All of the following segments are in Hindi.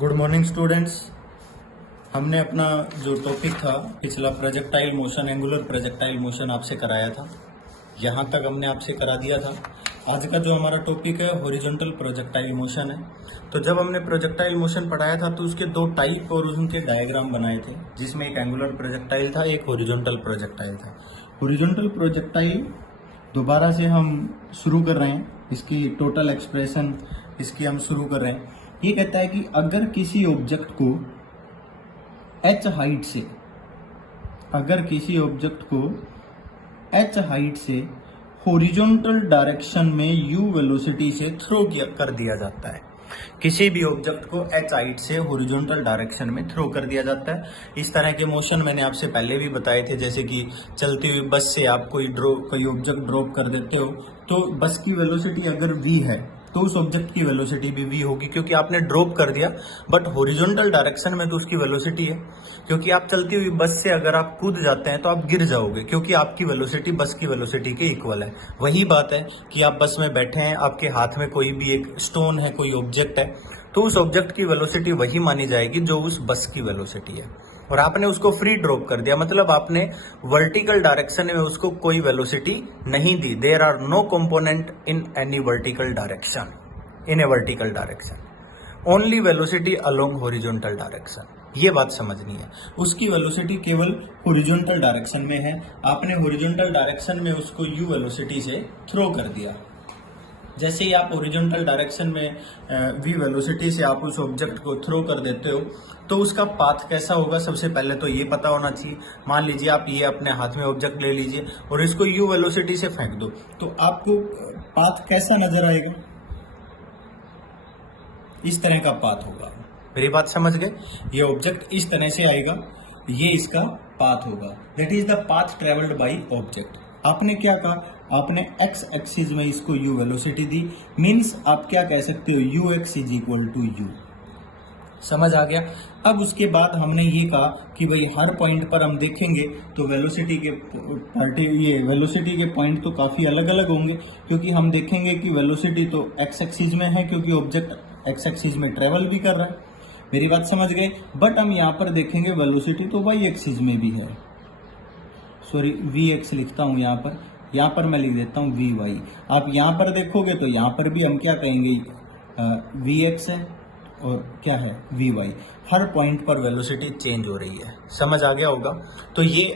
Good morning students. हमने अपना जो टॉपिक था पिछला projectile motion, angular projectile motion आपसे कराया था। यहाँ तक हमने आपसे करा दिया था। आज का जो हमारा टॉपिक है हॉरिजॉन्टल प्रोजेक्टाइल मोशन है। तो जब हमने प्रोजेक्टाइल मोशन पढ़ाया था तो उसके दो टाइप और उनके डायग्राम बनाए थे, जिसमें एक एंगुलर प्रोजेक्टाइल था, एक हॉरिजॉन्टल प्रोजेक्टाइल था। हॉरिजॉन्टल प्रोजेक्टाइल दोबारा से हम शुरू कर रहे हैं, इसकी टोटल एक्सप्रेशन इसकी हम शुरू कर रहे हैं। ये कहता है कि अगर किसी ऑब्जेक्ट को h हाइट से हाइट से हॉरिजॉन्टल डायरेक्शन में u वेलोसिटी से थ्रो कर दिया जाता है। किसी भी ऑब्जेक्ट को h हाइट से हॉरिजॉन्टल डायरेक्शन में थ्रो कर दिया जाता है। इस तरह के मोशन मैंने आपसे पहले भी बताए थे, जैसे कि चलती हुई बस से आप कोई ऑब्जेक्ट ड्रॉप कर देते हो तो बस की वेलोसिटी अगर v है तो उस ऑब्जेक्ट की वेलोसिटी भी v होगी, क्योंकि आपने ड्रॉप कर दिया। बट हॉरिजॉन्टल डायरेक्शन में तो उसकी वेलोसिटी है, क्योंकि आप चलती हुई बस से अगर आप कूद जाते हैं तो आप गिर जाओगे, क्योंकि आपकी वेलोसिटी बस की वेलोसिटी के इक्वल है। वही बात है कि आप बस में बैठे हैं, आपके हाथ में कोई भी एक स्टोन है, कोई ऑब्जेक्ट है, तो उस ऑब्जेक्ट की वेलोसिटी वही मानी जाएगी जो उस बस की वेलोसिटी है। और आपने उसको फ्री ड्रॉप कर दिया, मतलब आपने वर्टिकल डायरेक्शन में उसको कोई वेलोसिटी नहीं दी। There are no component in any vertical direction, in a vertical direction, only velocity along horizontal direction. ये बात समझनी है। उसकी वेलोसिटी केवल हॉरिजॉन्टल डायरेक्शन में है। आपने हॉरिजॉन्टल डायरेक्शन में उसको u वेलोसिटी से थ्रो कर दिया। जैसे ही आप हॉरिजॉन्टल डायरेक्शन में v वेलोसिटी से आप उस ऑब्जेक्ट को थ्रो कर देते हो तो उसका पाथ कैसा होगा, सबसे पहले तो ये पता होना चाहिए। मान लीजिए आप ये अपने हाथ में ऑब्जेक्ट ले लीजिए और इसको u वेलोसिटी से फेंक दो, तो आपको पाथ कैसा नजर आएगा? इस तरह का पाथ होगा। मेरी बात समझ गए? ये ऑब्जेक्ट इस तरह से आएगा, ये इसका पाथ होगा। That is the path travelled by object. आपने क्या कहा? आपने x एक्सिस में इसको u वेलोसिटी दी, मींस आप क्या कह सकते हो, ux is equal to u। समझ आ गया? अब उसके बाद हमने ये कहा कि भाई हर पॉइंट पर हम देखेंगे तो वेलोसिटी के पॉइंट तो काफी अलग अलग होंगे, क्योंकि हम देखेंगे कि वेलोसिटी तो x एक्सिस में है, क्योंकि ऑब्जेक्ट x एक्सिस में ट्रेवल भी कर रहा है। मेरी बात समझ गए? बट हम यहाँ पर देखेंगे वेलोसिटी तो y एक्सिस में भी है। सॉरी, vx लिखता हूँ यहाँ पर मैं लिख देता हूँ vy। आप यहाँ पर देखोगे तो यहाँ पर भी हम क्या कहेंगे, vx है और क्या है, vy। हर पॉइंट पर वेलोसिटी चेंज हो रही है। समझ आ गया होगा? तो ये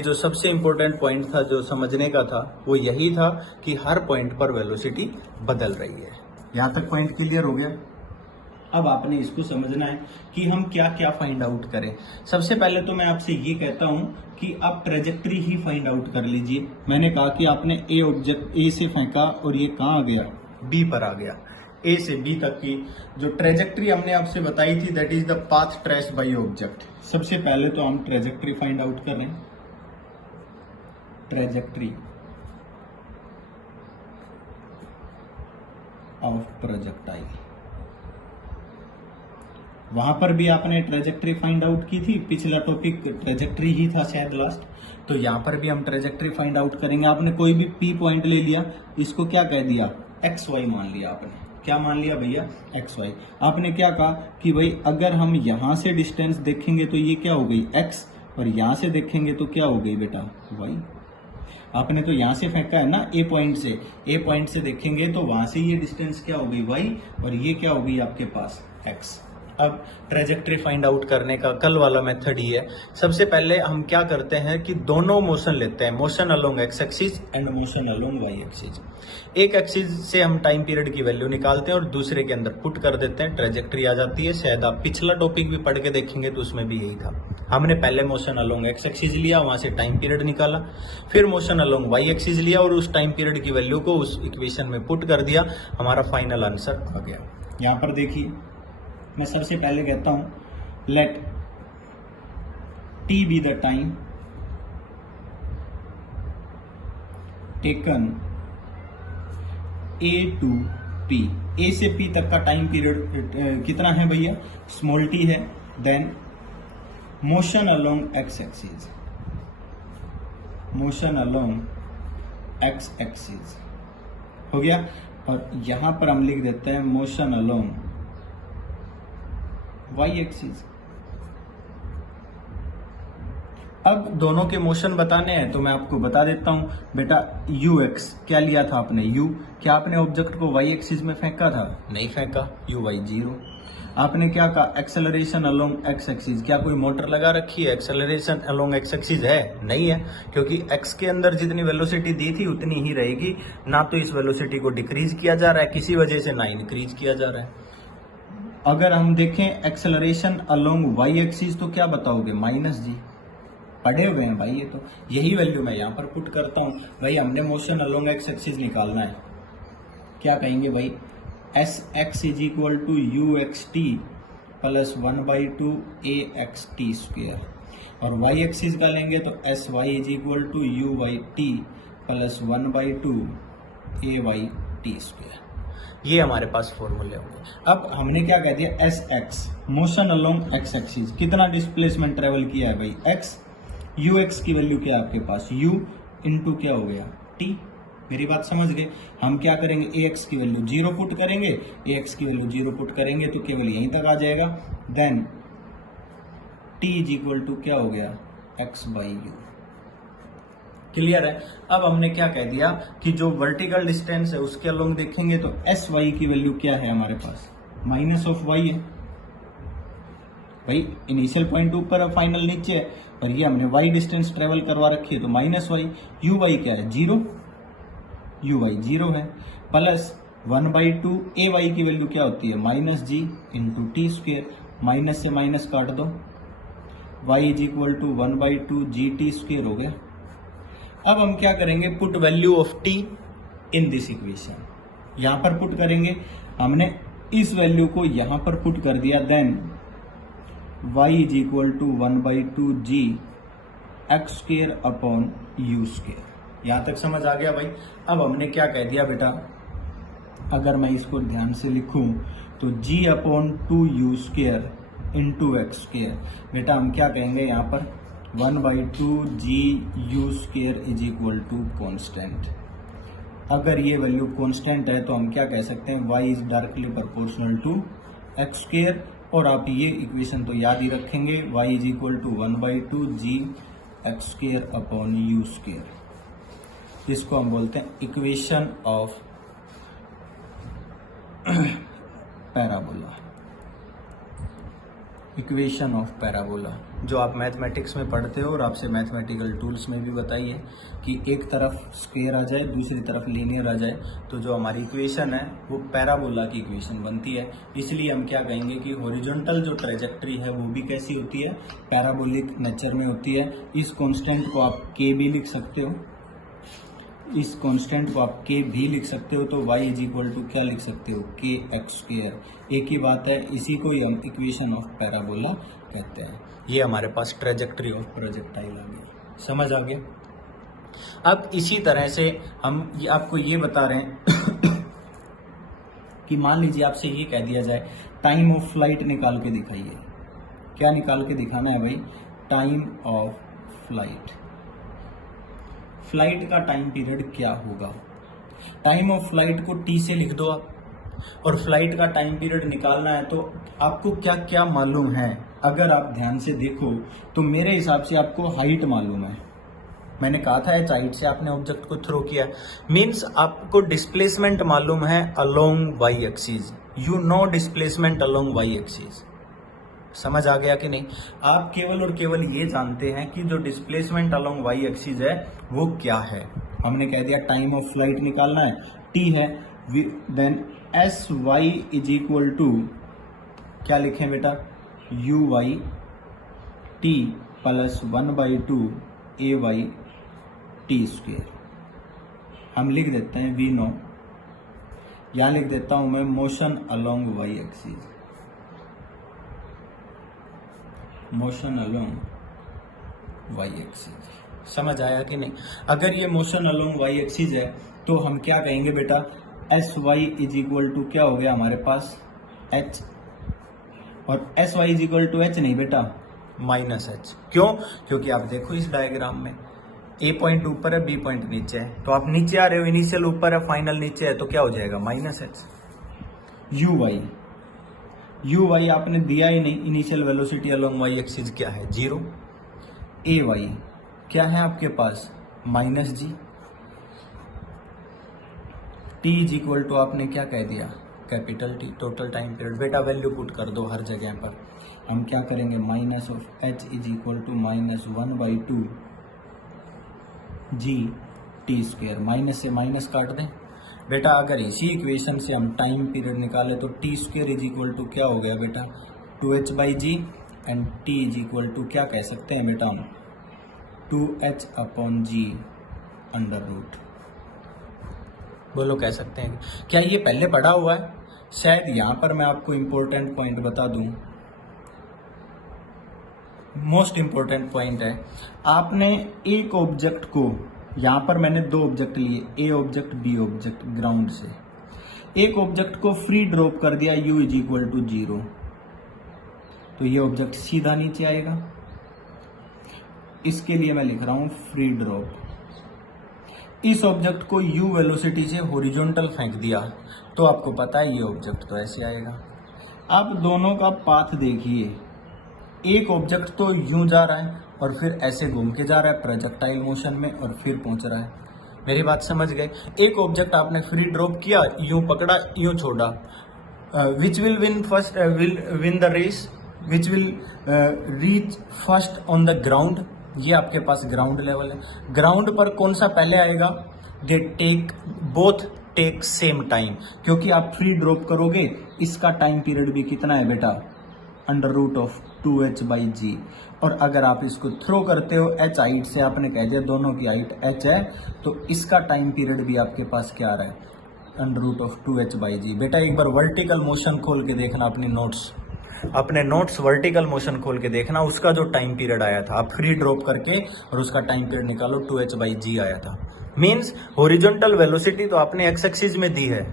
जो सबसे इंपॉर्टेंट पॉइंट था जो समझने का था वो यही था कि हर पॉइंट पर वेलोसिटी बदल रही है। यहाँ तक पॉइंट क्लियर हो गया? अब आपने इसको समझना है कि हम क्या क्या फाइंड आउट करें। सबसे पहले तो मैं आपसे ये कहता हूं कि आप ट्रेजेक्ट्री ही फाइंड आउट कर लीजिए। मैंने कहा कि आपने ऑब्जेक्ट ए से फेंका और ये कहाँ आ गया, बी पर आ गया। ए से बी तक की जो ट्रेजेक्ट्री हमने आपसे बताई थी, that is the path traced by object. सबसे पहले तो हम ट्रेजेक्ट्री फाइंड आउट कर रहे हैं। ट्रेजेक्ट्री ऑफ प्रोजेक्टाइल, वहां पर भी आपने ट्रेजेक्ट्री फाइंड आउट की थी। पिछला टॉपिक ट्रेजेक्ट्री ही था शायद लास्ट, तो यहाँ पर भी हम ट्रेजेक्ट्री फाइंड आउट करेंगे। आपने कोई भी पी पॉइंट ले लिया, इसको क्या कह दिया, एक्स वाई मान लिया। आपने क्या मान लिया भैया, एक्स वाई। आपने क्या कहा कि भाई अगर हम यहां से डिस्टेंस देखेंगे तो ये क्या हो गई, एक्स, और यहां से देखेंगे तो क्या हो गई बेटा, वाई। आपने तो यहां से फेंका है ना, ए पॉइंट से देखेंगे तो वहां से ये डिस्टेंस क्या हो गई, वाई, और ये क्या हो गई आपके पास, एक्स। अब ट्रेजेक्ट्री फाइंड आउट करने का कल वाला मेथड ही है। सबसे पहले हम क्या करते हैं कि दोनों मोशन लेते हैं, motion along X axis and motion along Y axis. एक एक्सिस से हम टाइम पीरियड की वैल्यू निकालते हैं और दूसरे के अंदर पुट कर देते हैं, ट्रेजेक्ट्री आ जाती है। शायद आप पिछला टॉपिक भी पढ़ के देखेंगे तो उसमें भी यही था। हमने पहले मोशन अलोंग एक्स एक्सिस लिया, वहां से टाइम पीरियड निकाला, फिर मोशन अलोंग वाई एक्सिस लिया और उस टाइम पीरियड की वैल्यू को उस इक्वेशन में पुट कर दिया, हमारा फाइनल आंसर आ गया। यहाँ पर देखिए, मैं सबसे पहले कहता हूं let T be the time taken A to P. A से पी तक का टाइम पीरियड कितना है भैया, स्मॉल टी है। Then motion along X axis, motion along X axis हो गया। और यहां पर हम लिख देते हैं मोशन अलोंग वाई एक्सिस। अब दोनों के मोशन बताने हैं तो मैं आपको बता देता हूं बेटा, यू एक्स क्या लिया था आपने, यू, क्या आपने ऑब्जेक्ट को वाई एक्सिस में फेंका था, नहीं फेंका, यू वाई जीरो। आपने क्या कहा, एक्सेलरेशन अलोंग एक्स एक्सिस, क्या कोई मोटर लगा रखी है, एक्सेलरेशन अलोंग एक्स एक्सिस है, नहीं है, क्योंकि एक्स के अंदर जितनी वेलोसिटी दी थी उतनी ही रहेगी, ना तो इस वेलोसिटी को डिक्रीज किया जा रहा है किसी वजह से, ना इंक्रीज किया जा रहा है। अगर हम देखें एक्सेलरेशन अलोंग वाई एक्सिस तो क्या बताओगे, माइनस जी, पढ़े हुए हैं भाई ये तो, यही वैल्यू मैं यहाँ पर पुट करता हूँ भाई, हमने मोशन अलोंग एक्स एक्सिस निकालना है, क्या कहेंगे भाई, S X is equal to U X T plus 1/2 A X T square, और वाई एक्सिस का लेंगे तो S Y is equal to you Y T plus 1/2 A Y T square. ये हमारे पास फॉर्मूले होंगे। अब हमने क्या कह दिया, S x motion along X axis, कितना डिस्प्लेसमेंट ट्रेवल किया है भाई, एक्स, यू एक्स की वैल्यू क्या है आपके पास, यू इंटू क्या हो गया, टी। मेरी बात समझ गए। हम क्या करेंगे, ए एक्स की वैल्यू 0 पुट करेंगे, ए एक्स की वैल्यू 0 पुट करेंगे तो केवल यहीं तक आ जाएगा, then T is equal to क्या हो गया, एक्स बाई यू। क्लियर है। अब हमने क्या कह दिया कि जो वर्टिकल डिस्टेंस है उसके अलोंग देखेंगे तो एस वाई की वैल्यू क्या है हमारे पास, माइनस ऑफ वाई है भाई, इनिशियल पॉइंट ऊपर है, फाइनल नीचे है, और ये हमने वाई डिस्टेंस ट्रेवल करवा रखी है तो माइनस वाई, यू वाई क्या है, जीरो, यू वाई जीरो है, प्लस 1/2 ए वाई की वैल्यू क्या होती है, minus G into T square, minus से माइनस काट दो, Y is equal to 1/2 G T square हो गया। अब हम क्या करेंगे, put value of T in this equation, यहां पर पुट करेंगे, हमने इस वैल्यू को यहां पर पुट कर दिया, then y is equal to 1/2 G X square upon U square. यहां तक समझ आ गया भाई। अब हमने क्या कह दिया बेटा, अगर मैं इसको ध्यान से लिखूं तो g upon 2 U square into X square, बेटा हम क्या कहेंगे यहाँ पर, 1/2 G U square is equal to constant. अगर ये वैल्यू कॉन्स्टेंट है तो हम क्या कह सकते हैं, y is directly proportional to X square, और आप ये इक्वेशन तो याद ही रखेंगे, y is equal to 1/2 G X square upon U square. इसको हम बोलते हैं equation of parabola, equation of parabola, जो आप मैथमेटिक्स में पढ़ते हो और आपसे मैथमेटिकल टूल्स में भी बताइए कि एक तरफ स्क्वायर आ जाए दूसरी तरफ लीनियर आ जाए तो जो हमारी इक्वेशन है वो पैराबोला की इक्वेशन बनती है। इसलिए हम क्या कहेंगे कि हॉरिजॉन्टल जो ट्रेजेक्ट्री है वो भी कैसी होती है, पैराबोलिक नेचर में होती है। इस कांस्टेंट को आप के भी लिख सकते हो, इस कांस्टेंट को आप के भी लिख सकते हो, तो y इज इक्वल टू क्या लिख सकते हो, के एक्स स्क्वेयर। एक ही बात है, इसी को ही हम इक्वेशन ऑफ पैराबोला कहते हैं। ये हमारे पास ट्रेजेक्ट्री ऑफ प्रोजेक्टाइल आ गया, समझ आ गया। अब इसी तरह से हम आपको ये बता रहे हैं कि मान लीजिए आपसे ये कह दिया जाए टाइम ऑफ फ्लाइट निकाल के दिखाइए। क्या निकाल के दिखाना है भाई, टाइम ऑफ फ्लाइट। फ्लाइट का टाइम पीरियड क्या होगा, टाइम ऑफ फ्लाइट को टी से लिख दो आप, और फ्लाइट का टाइम पीरियड निकालना है तो आपको क्या क्या मालूम है। अगर आप ध्यान से देखो तो मेरे हिसाब से आपको हाइट मालूम है, मैंने कहा था एच हाइट से आपने ऑब्जेक्ट को थ्रो किया, मीन्स आपको डिस्प्लेसमेंट मालूम है along Y axis, you know displacement along Y axis. समझ आ गया कि नहीं। आप केवल और केवल ये जानते हैं कि जो डिस्प्लेसमेंट अलोंग वाई एक्सिस है वो क्या है। हमने कह दिया टाइम ऑफ फ्लाइट निकालना है, टी है, then S Y is equal to क्या लिखें बेटा, यू वाई टी प्लस 1/2 ए वाई टी स्क्वेयर। हम लिख देते हैं वी नो, यहां लिख देता हूं मैं motion along Y axis, motion along Y axis. समझ आया कि नहीं। अगर ये मोशन अलोंग वाई एक्सिस है तो हम क्या कहेंगे बेटा, S Y is equal to क्या हो गया हमारे पास, एच, और S Y is equal to H नहीं बेटा, माइनस एच। क्यों, क्योंकि आप देखो इस डायग्राम में ए पॉइंट ऊपर है, बी पॉइंट नीचे है, तो आप नीचे आ रहे हो, इनिशियल ऊपर है फाइनल नीचे है, तो क्या हो जाएगा minus H. U Y, U Y आपने दिया ही नहीं, initial velocity along Y axis क्या है 0। ए वाई क्या है आपके पास -g। T is equal to आपने क्या कह दिया capital T, total time period. बेटा वैल्यू पुट कर दो हर जगह पर। हम क्या करेंगे minus of H is equal to -1/2 G T square. Minus से माइनस काट दें बेटा। अगर इसी इक्वेशन से हम टाइम पीरियड निकाले तो T square is equal to क्या हो गया बेटा 2h/g and T is equal to क्या कह सकते हैं बेटा हम 2h/g अंडर रूट। बोलो कह सकते हैं क्या ये पहले पढ़ा हुआ है? शायद यहां पर मैं आपको इंपॉर्टेंट पॉइंट बता दूं, मोस्ट इंपॉर्टेंट पॉइंट है। आपने एक ऑब्जेक्ट को, यहां पर मैंने दो ऑब्जेक्ट लिए, A object B object ground से। एक ऑब्जेक्ट को फ्री ड्रॉप कर दिया u इज इक्वल टू 0, तो ये ऑब्जेक्ट सीधा नीचे आएगा। इसके लिए मैं लिख रहा हूं फ्री ड्रॉप। इस ऑब्जेक्ट को u वेलोसिटी से हॉरिजॉन्टल फेंक दिया तो आपको पता है ये ऑब्जेक्ट तो ऐसे आएगा। आप दोनों का पाथ देखिए, एक ऑब्जेक्ट तो यूं जा रहा है और फिर ऐसे घूम के जा रहा है प्रोजेक्टाइल मोशन में और फिर पहुंच रहा है। मेरी बात समझ गए? एक ऑब्जेक्ट आपने फ्री ड्रॉप किया, यूं पकड़ा यूं छोड़ा, which will win first, will win the race, which will reach first on the ground. ये आपके पास ग्राउंड लेवल है। ग्राउंड पर कौन सा पहले आएगा? They take both take same time, क्योंकि आप फ्री ड्रॉप करोगे इसका टाइम पीरियड भी कितना है बेटा अंडर रूट ऑफ 2h/g। और अगर आप इसको थ्रो करते हो h हाइट से, आपने कह दिया दोनों की हाइट h है, तो इसका टाइम पीरियड भी आपके पास क्या आ रहा है अंडर रूट ऑफ 2h/g। बेटा एक बार वर्टिकल मोशन खोल के देखना अपने नोट्स वर्टिकल मोशन खोल के देखना, उसका जो टाइम पीरियड आया था, आप फ्री ड्रॉप करके और उसका टाइम पीरियड निकालो 2h/g आया था। मींस हॉरिजॉन्टल वेलोसिटी तो आपने x एक्सिस में दी है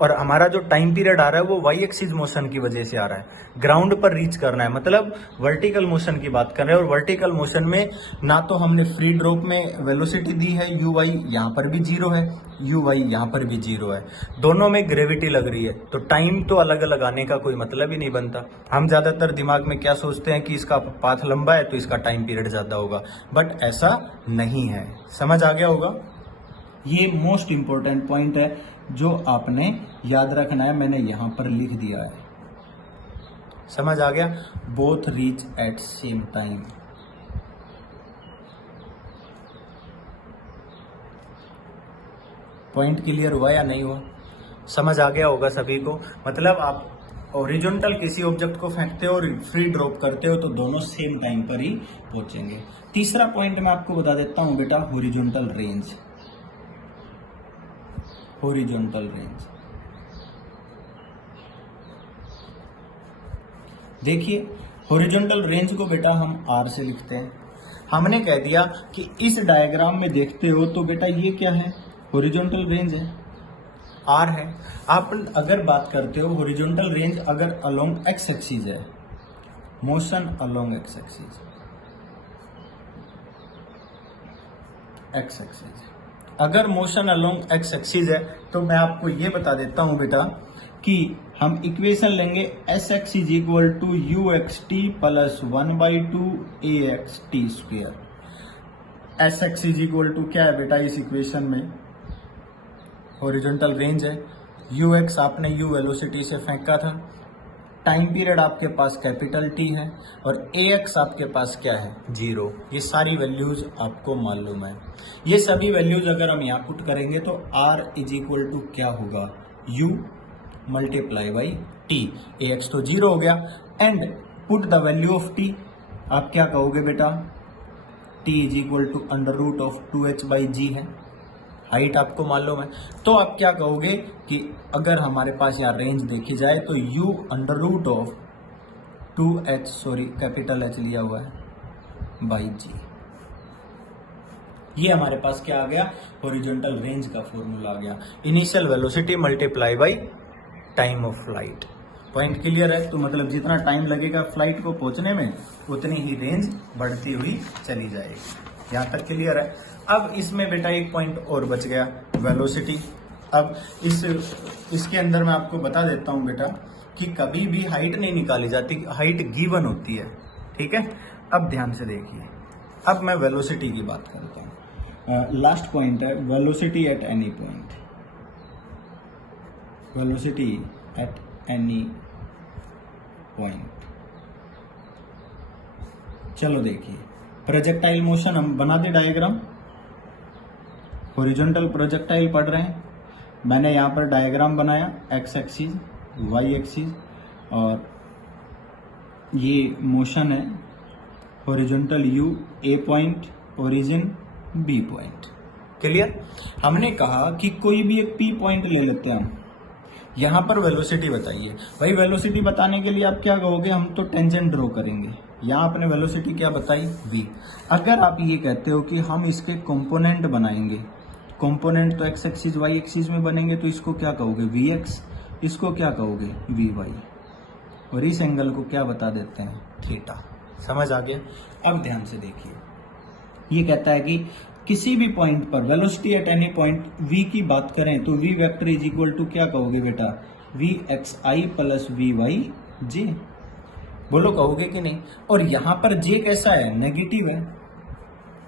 और हमारा जो टाइम पीरियड आ रहा है वो y एक्सिस मोशन की वजह से आ रहा है। ग्राउंड पर रीच करना है, मतलब वर्टिकल मोशन की बात कर रहे हैं। और वर्टिकल मोशन में ना तो हमने फ्री ड्रॉप में वेलोसिटी दी है uy, यहाँ पर भी 0 है, uy यहाँ पर भी 0 है, दोनों में ग्रेविटी लग रही है, तो टाइम तो अलग अलग आने का कोई मतलब ही नहीं बनता। हम ज्यादातर दिमाग में क्या सोचते हैं कि इसका पाथ लंबा है तो इसका टाइम पीरियड ज्यादा होगा, बट ऐसा नहीं है। समझ आ गया होगा? ये मोस्ट इंपॉर्टेंट पॉइंट है जो आपने याद रखना है, मैंने यहां पर लिख दिया है। समझ आ गया? Both reach at same time. Point clear हुआ या नहीं हुआ? समझ आ गया होगा सभी को। मतलब आप हॉरिजॉन्टल किसी ऑब्जेक्ट को फेंकते हो और फ्री ड्रॉप करते हो तो दोनों सेम टाइम पर ही पहुंचेंगे। तीसरा पॉइंट मैं आपको बता देता हूं बेटा, हॉरिजॉन्टल रेंज। हॉरिजॉन्टल रेंज देखिए, हॉरिजॉन्टल रेंज को बेटा हम R से लिखते हैं। हमने कह दिया कि इस डायग्राम में देखते हो तो बेटा ये क्या है, हॉरिजॉन्टल रेंज है, R है। आप अगर बात करते हो हॉरिजॉन्टल रेंज अगर अलोंग x एक्सिस है, motion along x axis, x axis, अगर मोशन अलोंग x एक्सिस है तो मैं आपको ये बता देता हूं बेटा कि हम इक्वेशन लेंगे Sx is equal to uxt plus 1/2 axt square. Sx is equal to क्या है बेटा इस इक्वेशन में? हॉरिजॉन्टल रेंज है, ux आपने u वेलोसिटी से फेंका था, टाइम पीरियड आपके पास कैपिटल T है और ax आपके पास क्या है 0। ये सारी वैल्यूज आपको मालूम है। ये सभी वैल्यूज अगर हम यहाँ पुट करेंगे तो r इज इक्वल टू क्या होगा u multiply by t। ax तो 0 हो गया and put the value of t। आप क्या कहोगे बेटा? t is equal to under root of 2h/g है, हाइट आपको मालूम है। तो आप क्या कहोगे कि अगर हमारे पास यहाँ रेंज देखी जाए तो u under root of 2h, sorry capital H लिया हुआ है, बाई g। ये हमारे पास क्या आ गया? हॉरिजॉन्टल रेंज का फॉर्मूला आ गया, initial velocity multiply by time of flight. Point clear है? तो मतलब जितना टाइम लगेगा फ्लाइट को पहुंचने में उतनी ही रेंज बढ़ती हुई चली जाएगी। यहाँ तक क्लियर है? अब इसमें बेटा एक पॉइंट और बच गया, वेलोसिटी। अब इसके अंदर मैं आपको बता देता हूं बेटा कि कभी भी हाइट नहीं निकाली जाती, हाइट गिवन होती है। ठीक है, अब ध्यान से देखिए, अब मैं वेलोसिटी की बात करता हूँ। लास्ट पॉइंट है velocity at any point, velocity at any point. चलो देखिए, प्रोजेक्टाइल मोशन हम बना दे डायग्राम, हॉरिजॉन्टल प्रोजेक्टाइल पढ़ रहे हैं, मैंने यहाँ पर डायग्राम बनाया, एक्स एक्सिस वाई एक्सिस, और ये मोशन है horizontal U, A point origin B point. Clear? हमने कहा कि कोई भी एक पी पॉइंट ले लेते हैं हम, यहाँ पर वेलोसिटी बताइए। भाई वेलोसिटी बताने के लिए आप क्या कहोगे, हम तो टेंजेंट ड्रॉ करेंगे। यहाँ आपने वेलोसिटी क्या बताई, v। अगर आप ये कहते हो कि हम इसके कंपोनेंट बनाएंगे, कंपोनेंट तो एक्स एक्सिस वाई एक्सिस में बनेंगे, तो इसको क्या कहोगे vx, इसको क्या कहोगे vy, और इस एंगल को क्या बता देते हैं थीटा। समझ आ गया? अब ध्यान से देखिए, ये कहता है कि किसी भी पॉइंट पर velocity at any point v की बात करें तो v vector is equal to क्या कहोगे बेटा, vxi प्लस vyj। बोलो कहोगे कि नहीं? और यहां पर j कैसा है, नेगेटिव है,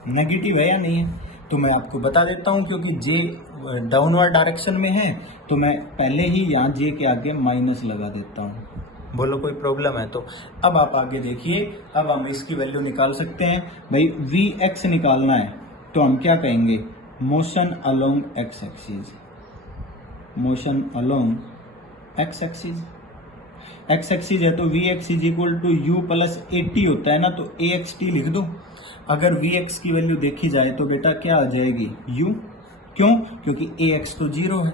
नेगेटिव है या नहीं है? तो मैं आपको बता देता हूं, क्योंकि j डाउनवर्ड डायरेक्शन में है तो मैं पहले ही यहाँ j के आगे माइनस लगा देता हूं। बोलो कोई प्रॉब्लम है? तो अब आप आगे देखिए, अब हम इसकी वैल्यू निकाल सकते हैं। भाई vx निकालना है तो हम क्या कहेंगे, motion along X axis, motion along X axis, X axis है तो vx is equal to U plus A T होता है ना, तो axt लिख दो। अगर vx की वैल्यू देखी जाए तो बेटा क्या आ जाएगी, u। क्यों? क्योंकि ax तो 0 है।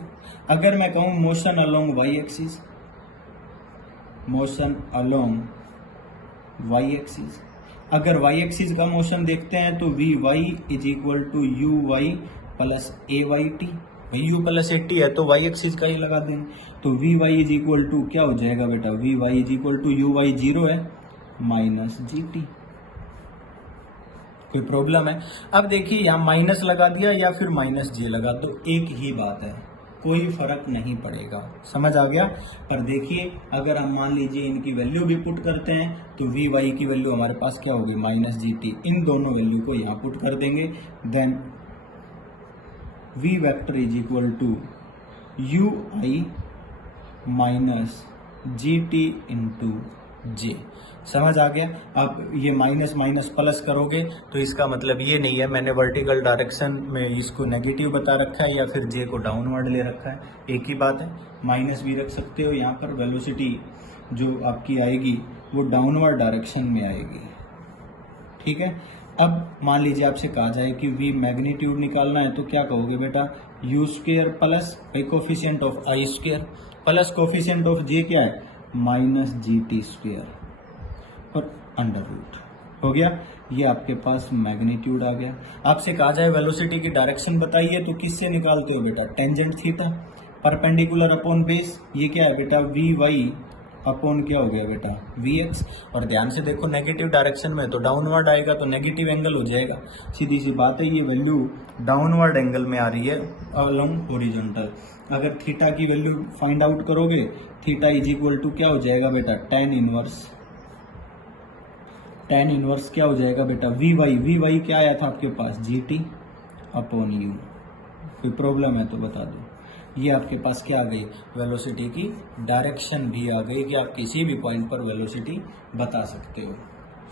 अगर मैं कहूं motion along y axis, motion along y axis, अगर y एक्सिस का मोशन देखते हैं तो vy is equal to you Y plus A Y T. u plus A T है तो y एक्सिस का ही लगा देंगे, तो vy इज इक्वल टू क्या हो जाएगा बेटा, vy is equal to you Y 0 है माइनस जी टी। कोई प्रॉब्लम है? अब देखिए, यहाँ माइनस लगा दिया या फिर माइनस जे लगा दो, एक ही बात है, कोई फर्क नहीं पड़ेगा। समझ आ गया? पर देखिए, अगर हम मान लीजिए इनकी वैल्यू भी पुट करते हैं तो वी वाई की वैल्यू हमारे पास क्या होगी, माइनस जी टी। इन दोनों वैल्यू को यहाँ पुट कर देंगे, then V vector is equal to U I minus G T into J. समझ आ गया? आप ये माइनस माइनस प्लस करोगे तो इसका मतलब ये नहीं है मैंने वर्टिकल डायरेक्शन में इसको नेगेटिव बता रखा है या फिर जे को डाउनवर्ड ले रखा है, एक ही बात है। माइनस भी रख सकते हो, यहाँ पर वेलोसिटी जो आपकी आएगी वो डाउनवर्ड डायरेक्शन में आएगी। ठीक है, अब मान लीजिए आपसे कहा जाए कि v मैग्नीट्यूड निकालना है तो क्या कहोगे बेटा, U square plus coefficient of I square plus coefficient of J क्या है, माइनस जी टी स्क्वेयर और अंडर रूट हो गया। ये आपके पास मैग्नीट्यूड आ गया। आपसे कहा जाए वेलोसिटी की डायरेक्शन बताइए तो किससे निकालते हो बेटा, tangent theta, perpendicular upon base, ये क्या है बेटा, वी वाई अपॉन क्या हो गया बेटा, वी एक्स। और ध्यान से देखो, नेगेटिव डायरेक्शन में तो डाउनवर्ड आएगा तो नेगेटिव एंगल हो जाएगा, सीधी सी बात है। ये वैल्यू डाउनवर्ड एंगल में आ रही है अलोंग हॉरिजॉन्टल। अगर थीटा की वैल्यू फाइंड आउट करोगे, थीटा इज इक्वल टू क्या हो जाएगा बेटा, टेन इनवर्स, टेन इनवर्स क्या हो जाएगा बेटा, वी वाई क्या आया था आपके पास, जी टी अपॉन यू। कोई प्रॉब्लम है तो बता दो। ये आपके पास क्या आ गई, वेलोसिटी की डायरेक्शन भी आ गई कि आप किसी भी पॉइंट पर वेलोसिटी बता सकते हो।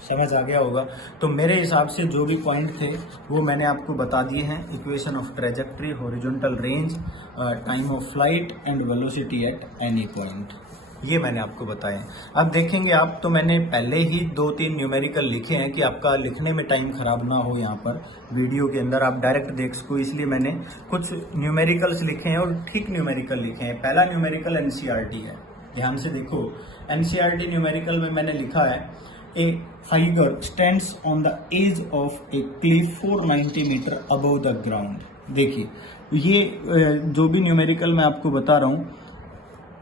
समझ आ गया होगा? तो मेरे हिसाब से जो भी पॉइंट थे वो मैंने आपको बता दिए हैं, equation of trajectory, horizontal range, time of flight and velocity at any point, ये मैंने आपको बताया है। अब देखेंगे आप, तो मैंने पहले ही 2-3 न्यूमेरिकल लिखे हैं कि आपका लिखने में टाइम खराब ना हो, यहाँ पर वीडियो के अंदर आप डायरेक्ट देख सको, इसलिए मैंने कुछ न्यूमेरिकल्स लिखे हैं और ठीक न्यूमेरिकल लिखे हैं। पहला न्यूमेरिकल एनसीईआरटी है, ध्यान से देखो। एनसीईआरटी न्यूमेरिकल में मैंने लिखा है, a tiger stands on the edge of a cliff 490 metre above the ground. देखिए, ये जो भी न्यूमेरिकल मैं आपको बता रहा हूँ,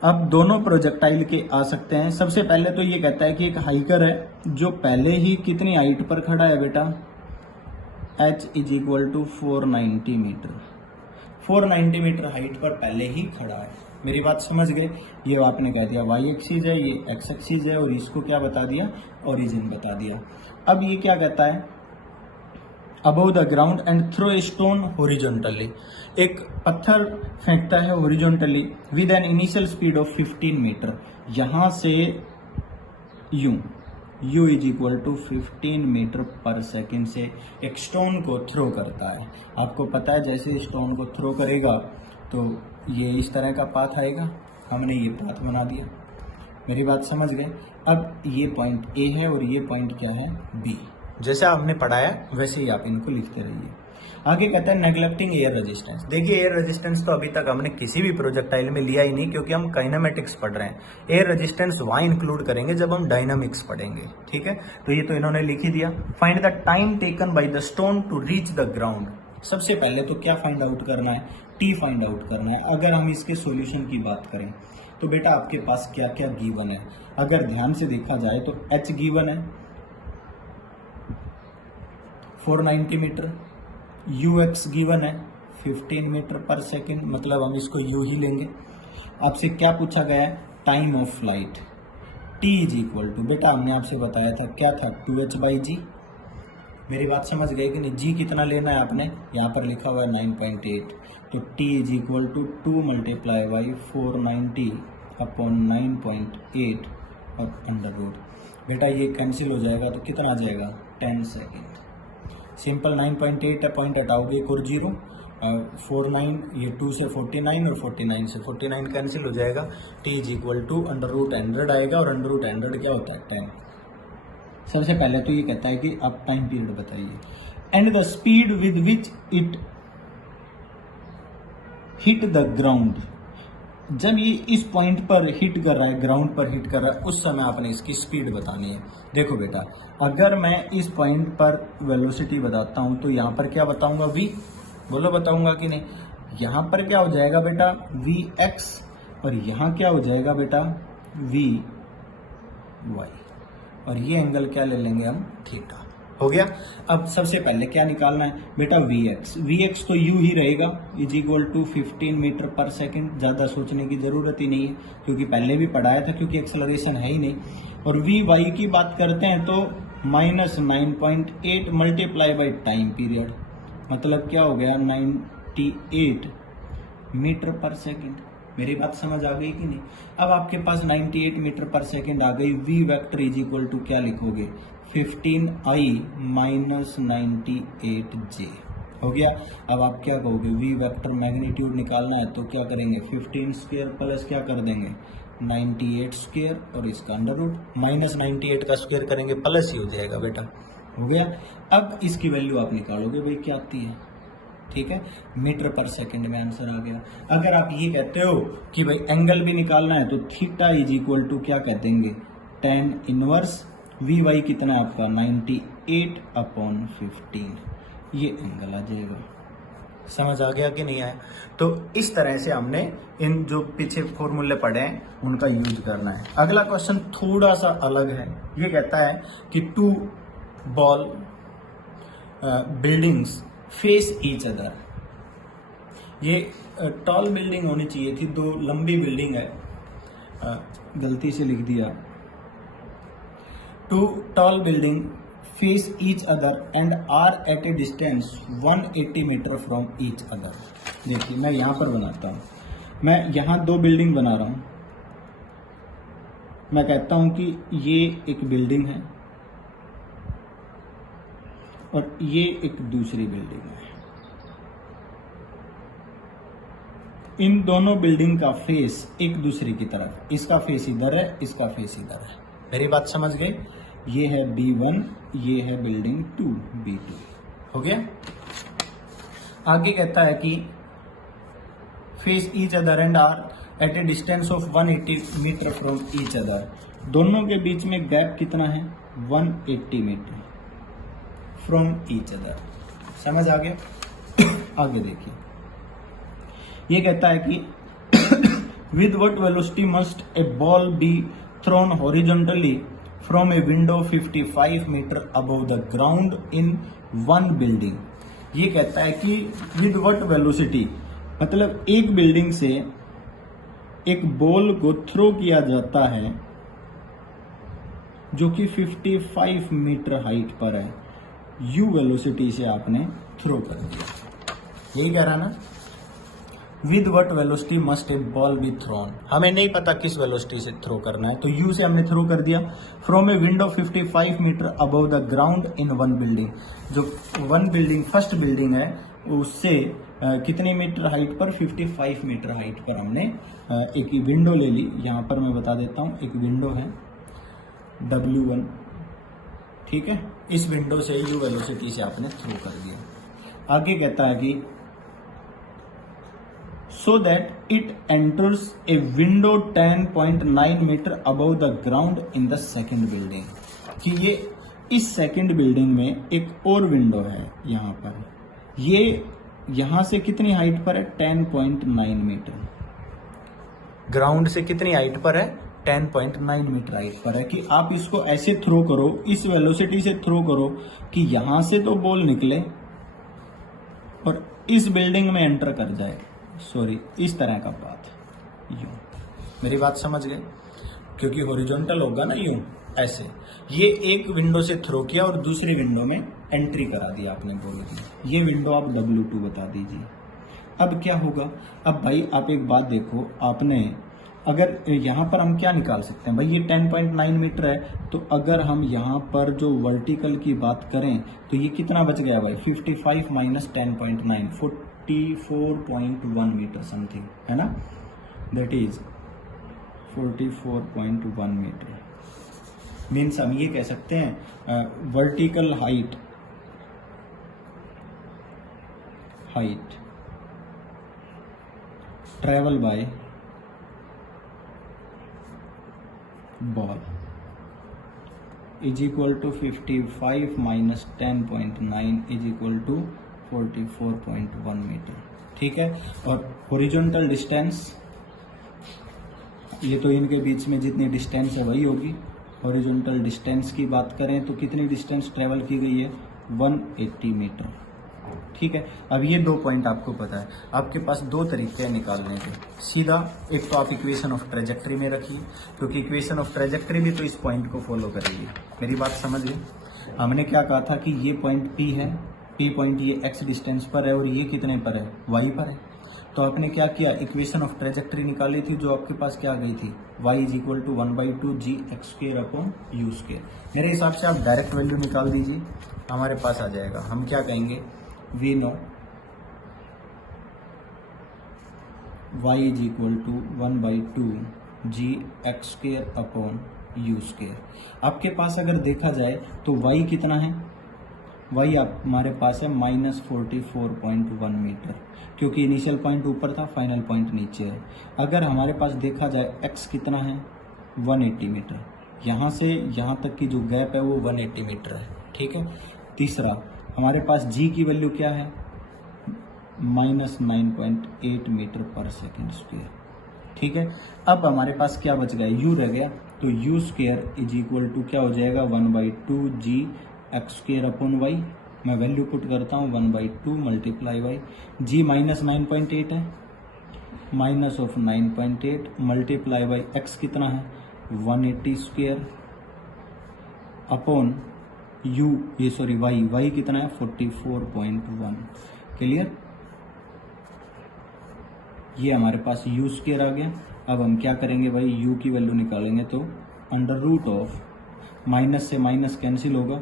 अब दोनों प्रोजेक्टाइल के आ सकते हैं। सबसे पहले तो ये कहता है कि एक हाइकर है जो पहले ही कितनी हाइट पर खड़ा है बेटा, h is equal to 490 metre, 490 metre height पर पहले ही खड़ा है। मेरी बात समझ गए। ये आपने कह दिया वाई एक्सिस है, ये एक्स एक्सिस है, और इसको क्या बता दिया, ओरिजिन बता दिया। अब ये क्या कहता है, above the ground and throw a stone horizontally, एक पत्थर फेंकता है horizontally with an initial speed of 15 metre, यहां से u is equal to 15 metre per second से एक स्टोन को थ्रो करता है। आपको पता है जैसे स्टोन को थ्रो करेगा तो ये इस तरह का पाथ आएगा, हमने ये पाथ बना दिया। मेरी बात समझ गए। अब ये पॉइंट ए है और ये पॉइंट क्या है, बी। जैसे आपने पढ़ाया वैसे ही आप इनको लिखते रहिए। आगे कहता है नेग्लेक्टिंग एयर रेजिस्टेंस। देखिए एयर रेजिस्टेंस तो अभी तक हमने किसी भी प्रोजेक्टाइल में लिया ही नहीं, क्योंकि हम काइनेमेटिक्स पढ़ रहे हैं। एयर रेजिस्टेंस वहां इंक्लूड करेंगे जब हम डायनामिक्स पढ़ेंगे, ठीक है। तो ये तो इन्होंने लिख ही दिया। Find the time taken by the stone to reach the ground. सबसे पहले तो क्या फाइंड आउट करना है, टी फाइंड आउट करना है। अगर हम इसके सॉल्यूशन की बात करें तो बेटा आपके पास क्या क्या गिवन है, अगर ध्यान से देखा जाए तो एच गिवन है 490 मीटर, ux गिवन है 15 मीटर पर सेकेंड, मतलब हम इसको u ही लेंगे। आपसे क्या पूछा गया है, time of flight, t is equal to, बेटा हमने आपसे बताया था क्या था, 2h/g। मेरी बात समझ गए कि नहीं, g कितना लेना है आपने, यहाँ पर लिखा हुआ है 9.8, तो t is equal to 2 multiply by 490 upon 9.8 और अंडर रूट। बेटा ये कैंसिल हो जाएगा तो कितना आ जाएगा, 10 सेकेंड। सिंपल 9.8 है, पॉइंट हटाओगे एक और जीरो, 49, ये 2 से 49 और 49 से 49 कैंसिल हो जाएगा। t is equal to under root 100 आएगा, और अंडर रूट 100 क्या होता है, 10। सबसे पहले तो ये कहता है कि आप टाइम पीरियड बताइए, and the speed with which it hit the ground. जब ये इस पॉइंट पर हिट कर रहा है, ग्राउंड पर हिट कर रहा है, उस समय आपने इसकी स्पीड बतानी है। देखो बेटा, अगर मैं इस पॉइंट पर वेलोसिटी बताता हूं तो यहां पर क्या बताऊंगा, v, बोलो बताऊंगा कि नहीं। यहां पर क्या हो जाएगा बेटा, vx, और यहां क्या हो जाएगा बेटा, vy, और ये एंगल क्या ले लेंगे हम, थीटा। हो गया। अब सबसे पहले क्या निकालना है बेटा, vx तो u ही रहेगा, is equal to 15 metre per second. ज्यादा सोचने की जरूरत ही नहीं है, क्योंकि पहले भी पढ़ाया था, क्योंकि एक्सेलरेशन है ही नहीं। और vy की बात करते हैं तो -9.8 मल्टीप्लाई बाई टाइम पीरियड, मतलब क्या हो गया, 98 मीटर पर सेकेंड। मेरी बात समझ आ गई कि नहीं। अब आपके पास 98 मीटर पर सेकेंड आ गई, v vector is equal to क्या लिखोगे, 15i माइनस 98j। हो गया। अब आप क्या कहोगे, v वेक्टर मैग्नीट्यूड निकालना है तो क्या करेंगे, 15 स्क्वायर प्लस क्या कर देंगे, 98 स्क्वायर, और इसका अंडर रूट, -98 का स्क्वायर करेंगे प्लस ही हो जाएगा बेटा। हो गया। अब इसकी वैल्यू आप निकालोगे, भाई क्या आती है, ठीक है, मीटर पर सेकंड में आंसर आ गया। अगर आप ये कहते हो कि भाई एंगल भी निकालना है तो थीटा इज इक्वल टू क्या कह देंगे, tan इनवर्स vy कितना है आपका, 98 अपॉन 15, ये एंगल आ जाएगा। समझ आ गया कि नहीं आया। तो इस तरह से हमने इन जो पीछे फॉर्मूले पढ़े हैं उनका यूज करना है। अगला क्वेश्चन थोड़ा सा अलग है। ये कहता है कि 2 ball buildings face each other. ये टॉल बिल्डिंग होनी चाहिए थी, 2 लंबी बिल्डिंग है, गलती से लिख दिया। 2 tall building face each other and are at a distance 180 metre from each other। देखिए मैं यहाँ पर बनाता हूँ, मैं यहाँ 2 बिल्डिंग बना रहा हूँ। मैं कहता हूँ कि ये एक बिल्डिंग है और ये एक दूसरी बिल्डिंग है। इन दोनों बिल्डिंग का फेस एक दूसरे की तरफ, इसका फेस इधर है, इसका फेस इधर है। मेरी बात समझ गए। ये है B1, ये है बिल्डिंग 2 B2। हो गया। आगे कहता है कि face each other and are at a distance of 180 metre from each other. दोनों के बीच में गैप कितना है, 180 मीटर फ्रॉम ईच अदर। समझ आ गया। आगे देखिए, ये कहता है कि with what velocity must a ball be thrown horizontally from a window 55 metre above the ground in 1 building. ये कहता है कि विद व्हाट वेलोसिटी, मतलब एक बिल्डिंग से एक बॉल को थ्रो किया जाता है जो कि 55 मीटर हाइट पर है, यू वेलोसिटी से आपने थ्रो कर दिया। यही कह रहा ना, with what velocity must a ball be throne. हमें नहीं पता किस वेलोसिटी से थ्रो करना है, तो यू से हमने थ्रो कर दिया from a window 55 metre above the ground in one building. जो वन बिल्डिंग फर्स्ट बिल्डिंग है उससे कितने मीटर हाइट पर, 55 मीटर हाइट पर हमने एक विंडो ले ली। यहां पर मैं बता देता हूं, एक विंडो है W1, ठीक है। इस विंडो से यू वेलोसिटी से आपने थ्रो कर दिया। आगे कहता है कि so that it enters a window 10.9 metre above the ground in the second building। कि ये इस सेकंड बिल्डिंग में एक और विंडो है यहां पर, ये यहां से कितनी हाइट पर है, 10.9 मीटर। ग्राउंड से कितनी हाइट पर है, 10.9 मीटर हाइट पर है। कि आप इसको ऐसे थ्रो करो, इस वेलोसिटी से थ्रो करो कि यहां से तो बॉल निकले और इस बिल्डिंग में एंटर कर जाए, सॉरी इस तरह का पाथ, यूं। मेरी बात समझ गए, क्योंकि हॉरिजॉन्टल होगा ना यूं, ऐसे। ये एक विंडो से थ्रो किया और दूसरी विंडो में एंट्री करा दिया आपने बॉल की। ये विंडो आप W2 बता दीजिए। अब क्या होगा, अब भाई आप एक बात देखो, आपने अगर यहाँ पर हम क्या निकाल सकते हैं भाई, ये 10.9 मीटर है, तो अगर हम यहाँ पर जो वर्टिकल की बात करें तो ये कितना बच गया भाई, 55 माइनस 10.9, 44.1 मीटर समथिंग, है ना, दैट इज 44.1 मीटर। मीन्स हम ये कह सकते हैं vertical height travel by ball is equal to 55 minus 10.9 is equal to 44.1 metre, ठीक है। और हॉरिजॉन्टल डिस्टेंस, ये तो इनके बीच में जितनी डिस्टेंस है वही होगी। हॉरिजॉन्टल डिस्टेंस की बात करें तो कितनी डिस्टेंस ट्रेवल की गई है, 180 मीटर, ठीक है। अब ये दो पॉइंट आपको पता है, आपके पास दो तरीके हैं निकालने के। सीधा एक तो आप इक्वेशन ऑफ ट्रेजेक्ट्री में रखिए, क्योंकि इक्वेशन ऑफ ट्रेजेक्ट्री भी तो इस पॉइंट को फॉलो करेगी। मेरी बात समझ गए। हमने क्या कहा था कि ये पॉइंट P है, P पॉइंट ये x डिस्टेंस पर है और ये कितने पर है, y पर है। तो आपने क्या किया, इक्वेशन ऑफ ट्रेजेक्ट्री निकाली थी, जो आपके पास क्या गई थी, y is equal to 1/2 gx² upon u²। मेरे हिसाब से आप डायरेक्ट वैल्यू निकाल दीजिए, हमारे पास आ जाएगा। हम क्या कहेंगे, we know y is equal to 1/2 gx² upon u²। आपके पास अगर देखा जाए तो y कितना है, y आप हमारे पास है -44.1 मीटर, क्योंकि इनिशियल पॉइंट ऊपर था, फाइनल पॉइंट नीचे है। अगर हमारे पास देखा जाए x कितना है, 180 मीटर। यहाँ से यहाँ तक की जो गैप है वो 180 मीटर है, ठीक है। तीसरा हमारे पास g की वैल्यू क्या है, -9.8 मीटर पर सेकेंड स्क्वायर, ठीक है। अब हमारे पास क्या बच गया, u रह गया, तो u² इज इक्वल टू क्या हो जाएगा, 1/2 gx² अपॉन y। मैं वैल्यू पुट करता हूँ, 1/2 मल्टीप्लाई बाई g -9.8 है, minus of 9.8 multiply by x कितना है, 180² अपॉन u, ये सॉरी y कितना है, 44.1। क्लियर, ये हमारे पास u² आ गया। अब हम क्या करेंगे भाई, u की वैल्यू निकालेंगे तो अंडर रूट ऑफ, माइनस से माइनस कैंसिल होगा,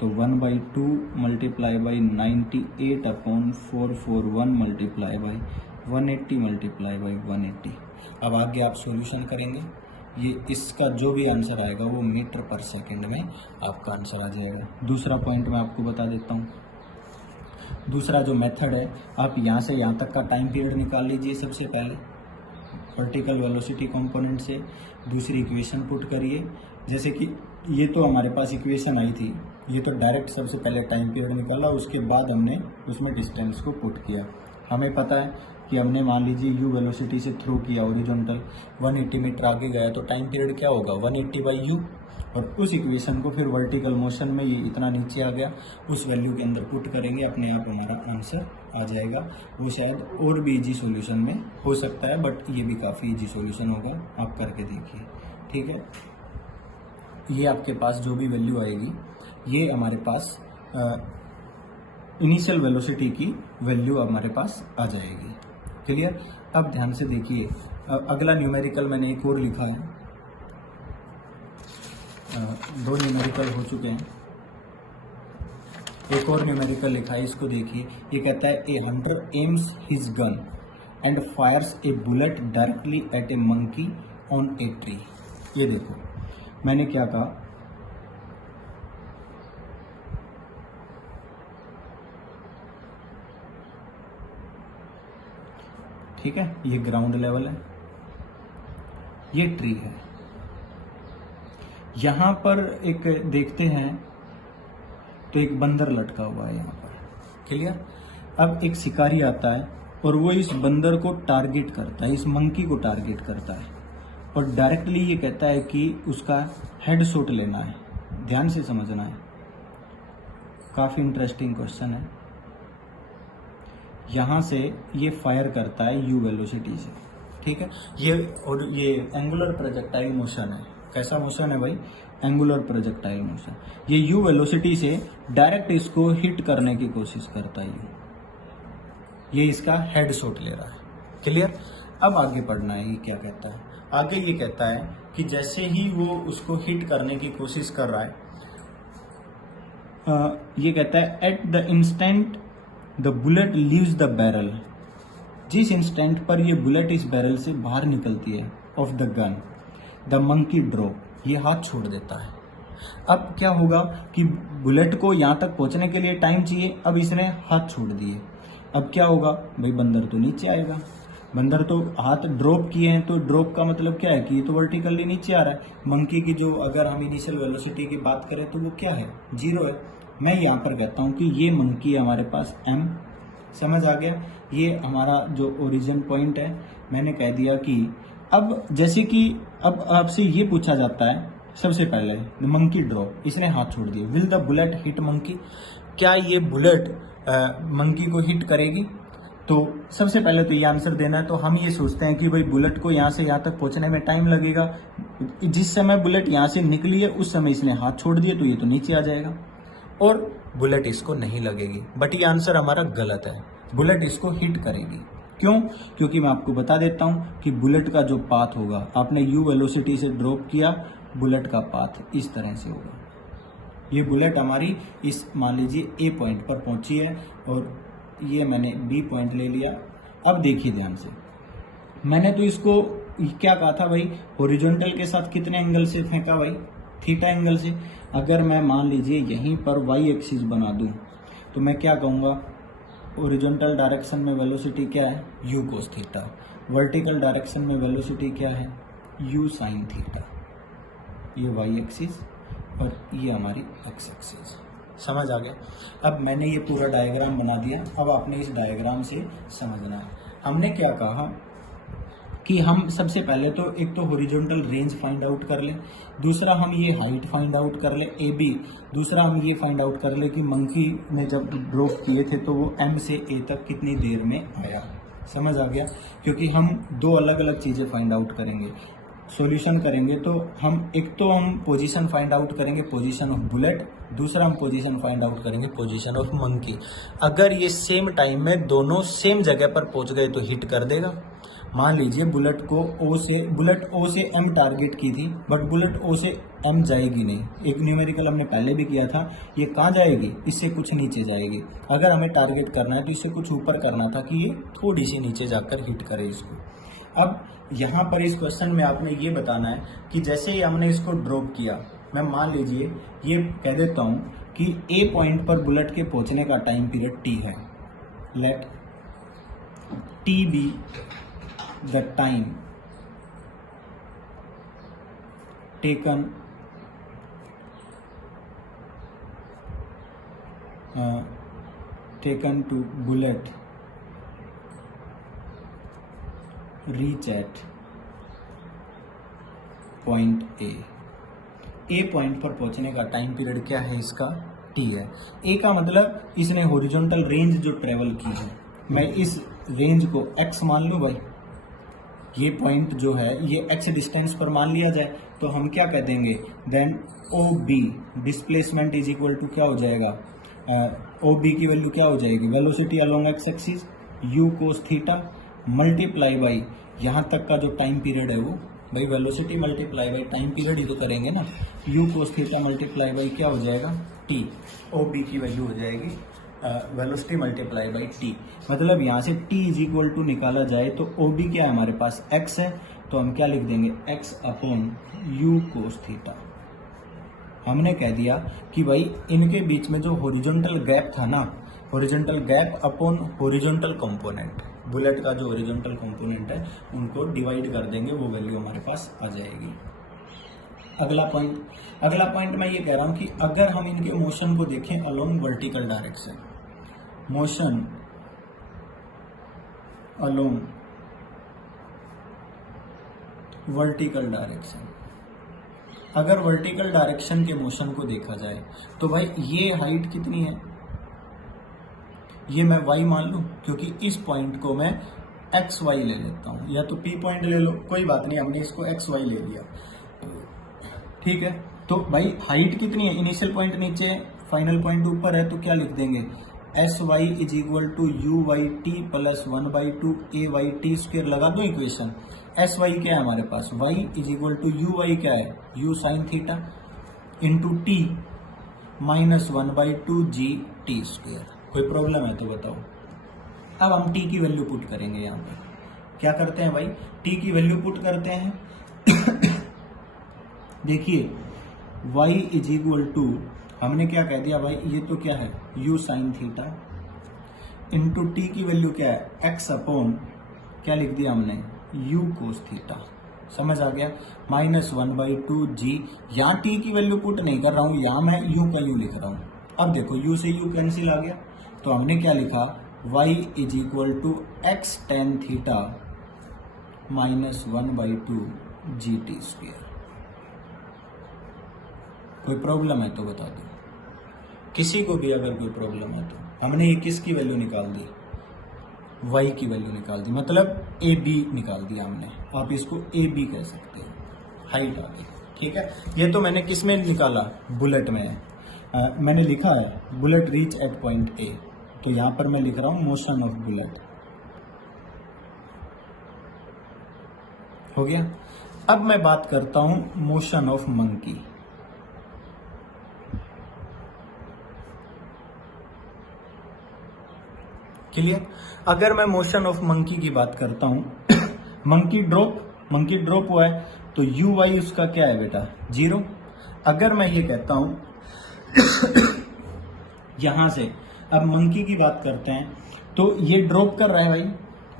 तो 1/2 multiply by 98 upon 441 multiply by 180 multiply by 180। अब आगे आप सॉल्यूशन करेंगे, ये इसका जो भी आंसर आएगा वो मीटर पर सेकंड में आपका आंसर आ जाएगा। दूसरा पॉइंट मैं आपको बता देता हूँ। दूसरा जो मेथड है, आप यहाँ से यहाँ तक का टाइम पीरियड निकाल लीजिए। सबसे पहले वर्टिकल वेलोसिटी कंपोनेंट से दूसरी इक्वेशन पुट करिए। जैसे कि ये तो हमारे पास इक्वेशन आई थी, ये तो डायरेक्ट सबसे पहले टाइम पीरियड निकाला, उसके बाद हमने उसमें डिस्टेंस को पुट किया। हमें पता है कि हमने मान लीजिए u वेलोसिटी से थ्रो किया ओरिजेंटल, 180 मीटर आगे गया, तो टाइम पीरियड क्या होगा, 180/u। और उस इक्वेशन को फिर वर्टिकल मोशन में ये इतना नीचे आ गया, उस वैल्यू के अंदर पुट करेंगे, अपने आप हमारा आंसर आ जाएगा। वो शायद और भी इजी सॉल्यूशन में हो सकता है, बट ये भी काफ़ी इजी सॉल्यूशन होगा, आप करके देखिए। ठीक है, ये आपके पास जो भी वैल्यू आएगी ये हमारे पास इनिशियल वेलोसिटी की वैल्यू हमारे पास आ जाएगी। क्लियर? अब ध्यान से देखिए, अगला न्यूमेरिकल मैंने एक और लिखा है, दो न्यूमेरिकल हो चुके हैं, एक और न्यूमेरिकल लिखा है, इसको देखिए। ये कहता है a hunter aims his gun and fires a bullet directly at a monkey on a tree. ये देखो मैंने क्या कहा, ठीक है, ये ग्राउंड लेवल है, ये ट्री है। यहां पर एक देखते हैं तो एक बंदर लटका हुआ है यहाँ पर। क्लियर? अब एक शिकारी आता है और वो इस बंदर को टारगेट करता है, इस मंकी को टारगेट करता है और डायरेक्टली ये कहता है कि उसका हेड शॉट लेना है। ध्यान से समझना है, काफी इंटरेस्टिंग क्वेश्चन है। यहां से ये फायर करता है यू वेलोसिटी से। ठीक है, ये और ये एंगुलर प्रोजेक्टाइल मोशन है। कैसा मोशन है भाई? Angular projectile motion. ये यू वेलोसिटी से डायरेक्ट इसको हिट करने की कोशिश करता है। ये इसका हेड शॉट ले रहा है। क्लियर? अब आगे पढ़ना है, ये क्या कहता है। आगे ये कहता है कि जैसे ही वो उसको हिट करने की कोशिश कर रहा है, ये कहता है at the instant the bullet leaves the barrel. जिस इंस्टेंट पर ये बुलेट इस बैरल से बाहर निकलती है of the gun, the monkey drop, ये हाथ छोड़ देता है। अब क्या होगा कि बुलेट को यहां तक पहुंचने के लिए टाइम चाहिए, अब इसने हाथ छोड़ दिए। अब क्या होगा भाई? बंदर तो नीचे आएगा। बंदर तो हाथ ड्रॉप किए हैं, तो ड्रॉप का मतलब क्या है कि ये तो वर्टिकली नीचे आ रहा है। मंकी की जो अगर हम इनिशियल वेलोसिटी की बात करें तो वो क्या है? 0 है। मैं यहाँ पर कहता हूँ कि ये मंकी हमारे पास m, समझ आ गया? ये हमारा जो ओरिजिन पॉइंट है, मैंने कह दिया कि अब जैसे कि अब आपसे ये पूछा जाता है सबसे पहले मंकी ड्रॉप, इसने हाथ छोड़ दिया। Will the bullet hit monkey? क्या ये बुलेट मंकी को हिट करेगी? तो सबसे पहले तो ये आंसर देना है। तो हम ये सोचते हैं कि भाई बुलेट को यहाँ से यहाँ तक पहुँचने में टाइम लगेगा। जिस समय बुलेट यहाँ से निकली है उस समय इसने हाथ छोड़ दिए, तो ये तो नीचे आ जाएगा और बुलेट इसको नहीं लगेगी। बट ये आंसर हमारा गलत है, बुलेट इसको हिट करेगी। क्यों? क्योंकि मैं आपको बता देता हूं कि बुलेट का जो पाथ होगा, आपने यू वेलोसिटी से ड्रॉप किया, बुलेट का पाथ इस तरह से होगा। ये बुलेट हमारी इस मान लीजिए ए पॉइंट पर पहुंची है और ये मैंने बी पॉइंट ले लिया। अब देखिए ध्यान से, मैंने तो इसको क्या कहा था भाई? हॉरिजॉन्टल के साथ कितने एंगल से फेंका भाई? थीटा एंगल से। अगर मैं मान लीजिए यहीं पर वाई एक्सिस बना दूं तो मैं क्या कहूँगा? हॉरिजॉन्टल डायरेक्शन में वेलोसिटी क्या है? You cos theta. Vertical direction में वेलोसिटी क्या है? You sine theta. ये वाई एक्सिस और ये हमारी एक्स एक्सिस। समझ आ गया? अब मैंने ये पूरा डायग्राम बना दिया। अब आपने इस डायग्राम से समझना है हमने क्या कहा कि हम सबसे पहले तो एक तो हॉरिजॉन्टल रेंज फाइंड आउट कर लें, दूसरा हम ये हाइट फाइंड आउट कर लें ए बी, दूसरा हम ये फाइंड आउट कर लें कि मंकी ने जब ड्रॉप किए थे तो वो एम से ए तक कितनी देर में आया। समझ आ गया? क्योंकि हम दो अलग अलग चीज़ें फाइंड आउट करेंगे, सॉल्यूशन करेंगे। तो हम एक तो हम पोजीशन फाइंड आउट करेंगे, पोजीशन ऑफ बुलेट, दूसरा हम पोजीशन फाइंड आउट करेंगे, पोजीशन ऑफ मंकी। अगर ये सेम टाइम में दोनों सेम जगह पर पहुंच गए तो हिट कर देगा। मान लीजिए बुलेट ओ से एम टारगेट की थी, बट बुलेट ओ से एम जाएगी नहीं। एक न्यूमेरिकल हमने पहले भी किया था, ये कहाँ जाएगी? इससे कुछ नीचे जाएगी। अगर हमें टारगेट करना है तो इससे कुछ ऊपर करना था कि ये थोड़ी सी नीचे जाकर हिट करे इसको। अब यहाँ पर इस क्वेश्चन में आपने ये बताना है कि जैसे ही हमने इसको ड्रॉप किया, मैं मान लीजिए ये कह देता हूँ कि ए पॉइंट पर बुलेट के पहुँचने का टाइम पीरियड टी है। Let T be the time taken to bullet reach at point A। A point पर पहुंचने का टाइम पीरियड क्या है? इसका टी है। ए का मतलब इसने हॉरिजॉन्टल रेंज जो ट्रेवल की है मैं इस रेंज को x मान लूँ भाई, ये पॉइंट जो है ये x डिस्टेंस पर मान लिया जाए, तो हम क्या कह देंगे, then OB displacement is equal to क्या हो जाएगा, OB की वैल्यू क्या हो जाएगी, velocity along x axis u cos theta multiply by यहाँ तक का जो टाइम पीरियड है वो, भाई velocity multiply by time period ही तो करेंगे ना, u cos theta multiply by क्या हो जाएगा t, OB की वैल्यू हो जाएगी वेलोसिटी मल्टीप्लाई बाई t। मतलब यहाँ से t इज इक्वल टू निकाला जाए तो OB क्या है हमारे पास x है, तो हम क्या लिख देंगे x upon u cos theta. हमने कह दिया कि भाई इनके बीच में जो हॉरिजॉन्टल गैप था ना, horizontal gap upon horizontal component, bullet का जो हॉरिजॉन्टल कंपोनेंट है उनको डिवाइड कर देंगे, वो वैल्यू हमारे पास आ जाएगी। अगला पॉइंट मैं ये कह रहा हूं कि अगर हम इनके मोशन को देखें along vertical direction, motion along vertical direction, अगर वर्टिकल डायरेक्शन के मोशन को देखा जाए तो भाई ये हाइट कितनी है, ये मैं y मान लूं, क्योंकि इस पॉइंट को मैं xy ले लेता हूं, या तो p पॉइंट ले लो, कोई बात नहीं, हमने इसको xy ले लिया, ठीक है। तो भाई हाइट कितनी है, इनिशियल पॉइंट नीचे है, फाइनल पॉइंट ऊपर है, तो क्या लिख देंगे sy is equal to you Y T plus 1/2 A Y T square. लगा दो इक्वेशन, sy क्या है हमारे पास, y is equal to you Y क्या है u sine theta into T minus 1/2 G T square. कोई प्रॉब्लम है तो बताओ। अब हम t की वैल्यू पुट करेंगे, यहाँ पर क्या करते हैं भाई, t की वैल्यू पुट करते हैं देखिए y इज इक्वल टू, हमने क्या कह दिया भाई, ये तो क्या है u sine theta into T की वैल्यू क्या है x अपॉन क्या लिख दिया हमने u कोस थीटा, समझ आ गया, माइनस 1/2 जी। यहाँ t की वैल्यू पुट नहीं कर रहा हूँ, यहाँ मैं u का u लिख रहा हूँ। अब देखो u से u कैंसिल आ गया, तो हमने क्या लिखा y is equal to x ten theta minus 1/2 G T square. कोई प्रॉब्लम है तो बता दो, किसी को भी अगर कोई प्रॉब्लम है तो। हमने ये किसकी वैल्यू निकाल दी, y की वैल्यू निकाल दी, मतलब AB निकाल दिया हमने, आप इसको AB कह सकते हैं, हाइट आ गई, ठीक है। ये तो मैंने किस में निकाला, बुलेट में मैंने लिखा है bullet reach at point A, तो यहां पर मैं लिख रहा हूं मोशन ऑफ बुलेट, हो गया। अब मैं बात करता हूं मोशन ऑफ मंकी। क्लियर। अगर मैं मोशन ऑफ मंकी की बात करता हूं मंकी ड्रॉप हुआ है, तो यू वाई उसका क्या है बेटा 0। अगर मैं ये कहता हूं यहां से अब मंकी की बात करते हैं, तो ये ड्रॉप कर रहा है भाई,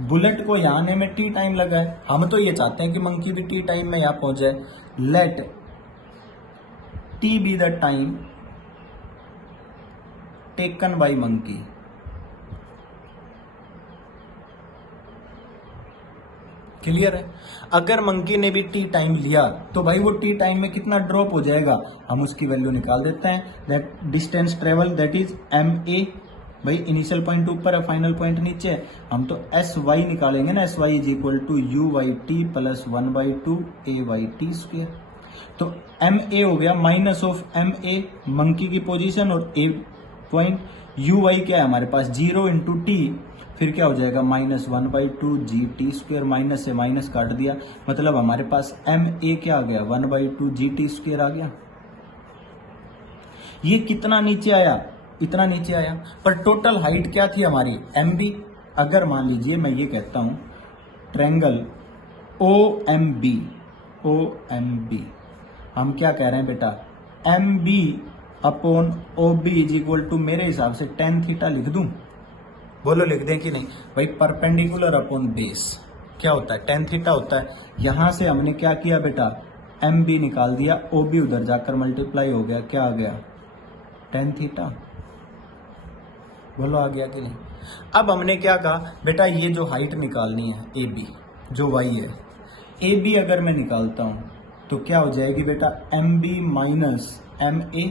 बुलेट को यहाँ आने में टी टाइम लगा है, हम तो ये चाहते हैं कि मंकी भी टी टाइम में यहाँ पहुंच जाए। Let T be the time taken by monkey. Clear है। अगर मंकी ने भी टी टाइम लिया तो भाई वो टी टाइम में कितना ड्रॉप हो जाएगा, हम उसकी वैल्यू निकाल देते हैं। That distance travel that is ma। भाई इनिशियल पॉइंट ऊपर है, फाइनल पॉइंट नीचे है, हम तो sy निकालेंगे ना, sy is equal to you Y T plus 1/2 A Y T square. तो ma हो गया माइनस ऑफ ma मंकी की पोजीशन और a पॉइंट, यू वाई क्या है हमारे पास 0 इंटू टी, फिर क्या हो जाएगा minus 1/2 G T square, minus से माइनस काट दिया, मतलब हमारे पास ma क्या आ गया 1/2 जी टी स्क्वेयर आ गया। ये कितना नीचे आया, इतना नीचे आया, पर टोटल हाइट क्या थी हमारी mb। अगर मान लीजिए मैं ये कहता हूं ट्रायंगल OMB, हम क्या कह रहे हैं बेटा mb upon OB is equal to, मेरे हिसाब से tan थीटा लिख दूं, बोलो लिख दें कि नहीं भाई। परपेंडिकुलर अपॉन बेस क्या होता है tan थीटा होता है। यहां से हमने क्या किया बेटा mb निकाल दिया, OB उधर जाकर मल्टीप्लाई हो गया, क्या आ गया tan थीटा, बोलो आ गया कि नहीं। अब हमने क्या कहा बेटा, ये जो हाइट निकालनी है AB जो y है, AB अगर मैं निकालता हूं तो क्या हो जाएगी बेटा mb माइनस ma।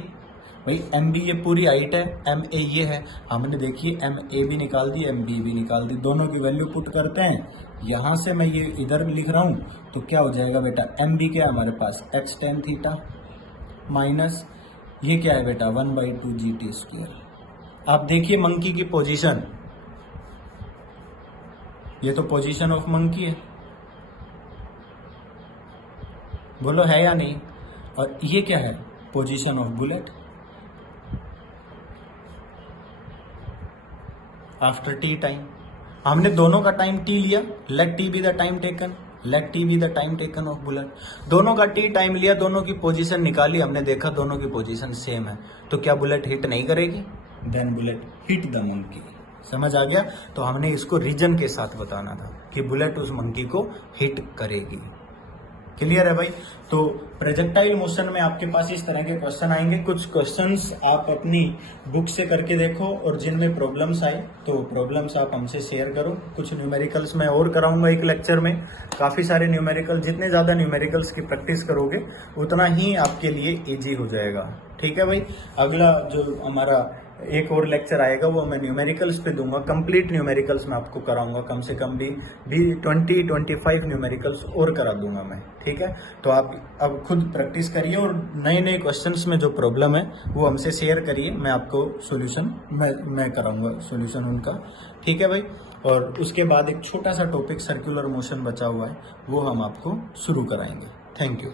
भाई एम बी ये पूरी हाइट है, एम ए ये है, हमने देखिए एम ए भी निकाल दी, एम बी भी निकाल दी, दोनों की वैल्यू पुट करते हैं। यहाँ से मैं ये इधर लिख रहा हूँ तो क्या हो जाएगा बेटा, एम बी क्या है हमारे पास एच टेन थीटा माइनस ये क्या है बेटा 1/2 जी टी स्क्वायर। आप देखिए मंकी की पोजीशन, ये तो पोजीशन ऑफ मंकी है, बोलो है या नहीं। और ये क्या है, position of bullet after t time. हमने दोनों का टाइम टी लिया, let T be the time taken, let T be the time taken of bullet. दोनों का टी टाइम लिया, दोनों की पोजीशन निकाली, हमने देखा दोनों की पोजीशन सेम है, तो क्या बुलेट हिट नहीं करेगी, then bullet hit the monkey. समझ आ गया। तो हमने इसको रीजन के साथ बताना था कि बुलेट उस मंकी को हिट करेगी। क्लियर है भाई। तो प्रोजेक्टाइल मोशन में आपके पास इस तरह के क्वेश्चन आएंगे। कुछ क्वेश्चंस आप अपनी बुक से करके देखो और जिनमें प्रॉब्लम्स आए तो प्रॉब्लम्स आप हमसे शेयर करो। कुछ न्यूमेरिकल्स मैं और कराऊंगा एक लेक्चर में, काफ़ी सारे न्यूमेरिकल, जितने ज़्यादा न्यूमेरिकल्स की प्रैक्टिस करोगे उतना ही आपके लिए ईजी हो जाएगा। ठीक है भाई। अगला जो हमारा एक और लेक्चर आएगा वो मैं न्यूमेरिकल्स पे दूंगा, कंप्लीट न्यूमेरिकल्स मैं आपको कराऊंगा, कम से कम भी 20-25 न्यूमेरिकल्स और करा दूंगा मैं। ठीक है। तो आप अब खुद प्रैक्टिस करिए और नए नए क्वेश्चंस में जो प्रॉब्लम है वो हमसे शेयर करिए, मैं आपको सोल्यूशन मैं कराऊंगा सोल्यूशन उनका। ठीक है भाई। और उसके बाद एक छोटा सा टॉपिक सर्कुलर मोशन बचा हुआ है, वो हम आपको शुरू कराएंगे। Thank you.